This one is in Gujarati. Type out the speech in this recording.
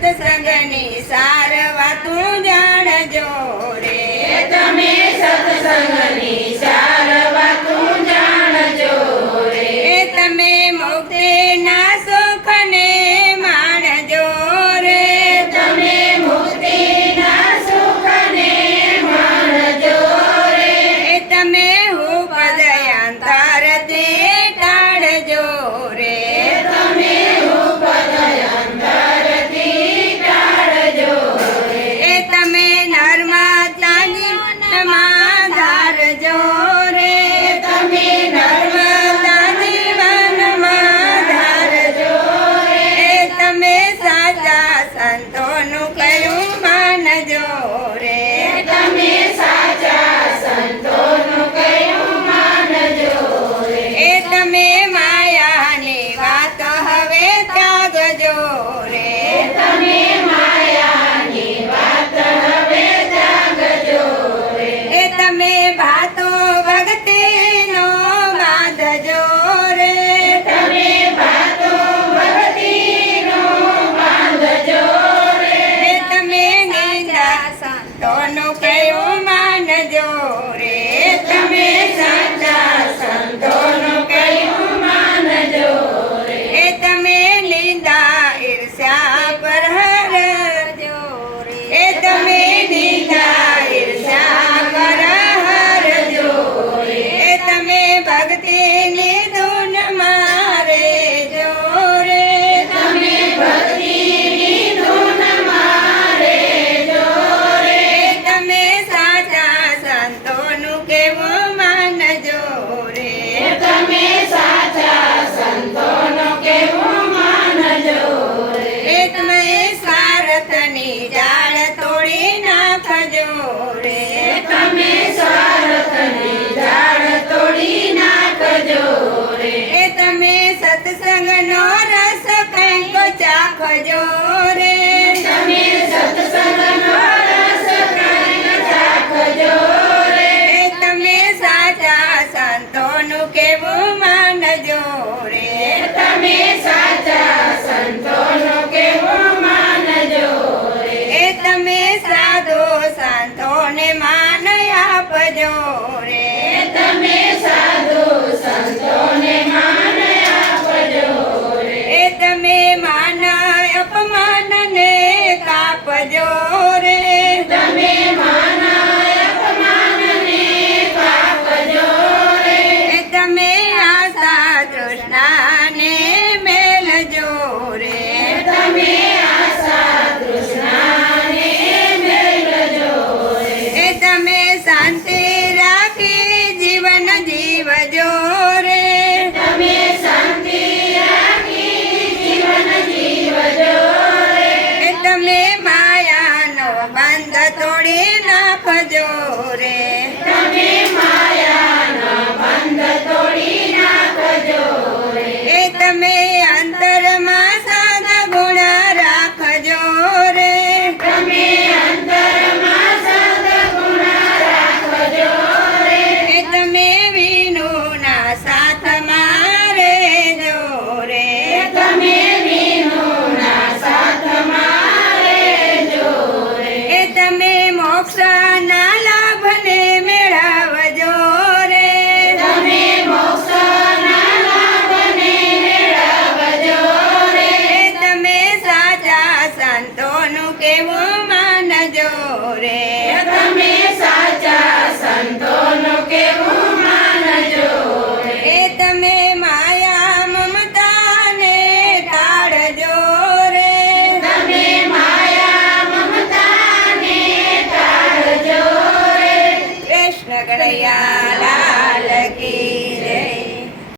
સત્સંગની સારવા તું જાણજો રે. તમે સત્સંગની जगते સત્સંગનો રસ કંઈક ચાખજો રે. તમે રસ કંઈક ચાખજો રે. સાચા સંતોનું કેવું માનજો રે. તમે સાચા તમે સાધુ સંતોને માન આપજો yo Lord.